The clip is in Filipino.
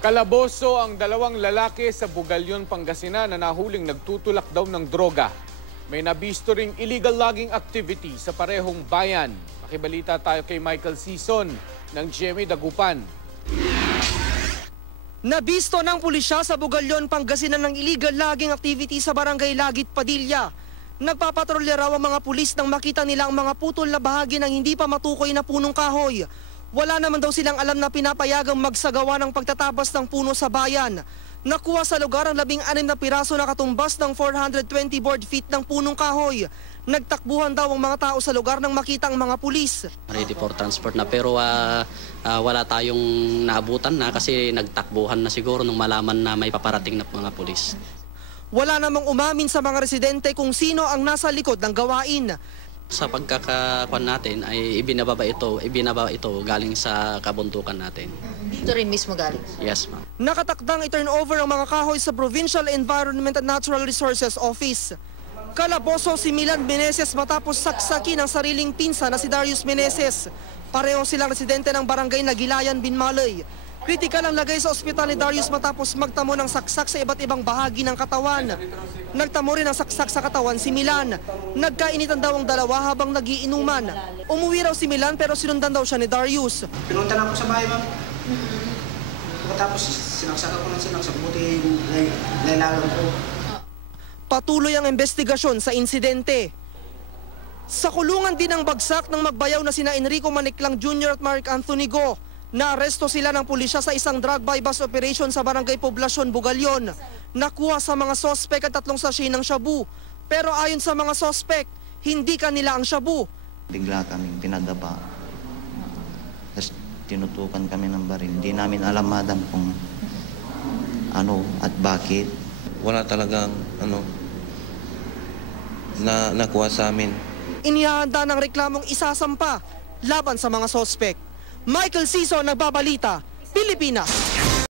Kalaboso ang dalawang lalaki sa Bugalyon, Pangasinan na nahuling nagtutulak daw ng droga. May nabisto ring illegal logging activity sa parehong bayan. Makibalita tayo kay Michael Sison ng GMA Dagupan. Nabisto ng pulisya sa Bugalyon, Pangasinan ng illegal logging activity sa barangay Lagit, Padilla. Nagpapatrolya raw ang mga pulis nang makita nila ang mga putol na bahagi ng hindi pa matukoy na punong kahoy. Wala naman daw silang alam na pinapayagang magsagawa ng pagtatabas ng puno sa bayan. Nakuha sa lugar ang 16 na piraso na katumbas ng 420 board feet ng punong kahoy. Nagtakbuhan daw ang mga tao sa lugar nang makita ang mga pulis. Ready for transport na pero wala tayong naabutan na kasi nagtakbuhan na siguro nung malaman na may paparating na mga pulis. Wala namang umamin sa mga residente kung sino ang nasa likod ng gawain. Sa pagkakakuan natin ay ibinaba ito galing sa kabundukan natin. Dito rin mismo galing? Yes, ma'am. Nakatakdang i-turnover ang mga kahoy sa Provincial Environment and Natural Resources Office. Kalaboso si Milan Meneses matapos saksakin ang sariling pinsa na si Darius Meneses. Pareho silang residente ng barangay Nagilayan, Binmalay. Kritikal ang lagay sa ospital ni Darius matapos magtamo ng saksak sa iba't ibang bahagi ng katawan. Nagtamo rin ng saksak sa katawan si Milan. Nagkainitan daw ang dalawa habang nagiinuman. Umuwi raw si Milan pero sinundan daw siya ni Darius. Pinunta na ako sa bahay, ma'am. Tapos sinaksak ako ng sinaksak, buti lailagan ko. Patuloy ang investigasyon sa insidente. Sa kulungan din ang bagsak ng magbayaw na sina Enrico Maniclang Jr. at Mark Anthony Go. Naaresto sila ng pulisya sa isang drug buy bust operation sa barangay Poblacion, Bugalyon. Nakuha sa mga sospek at 3 sachet ng shabu. Pero ayon sa mga sospek, hindi kanila ang shabu. Bigla kaming pinadaba. Tapos tinutukan kami ng baril. Hindi namin alam, madam, kung ano at bakit. Wala talagang nakuha sa amin. Inihahanda ng reklamong isasampa laban sa mga sospek. Michael Sison, nagbabalita, Pilipinas.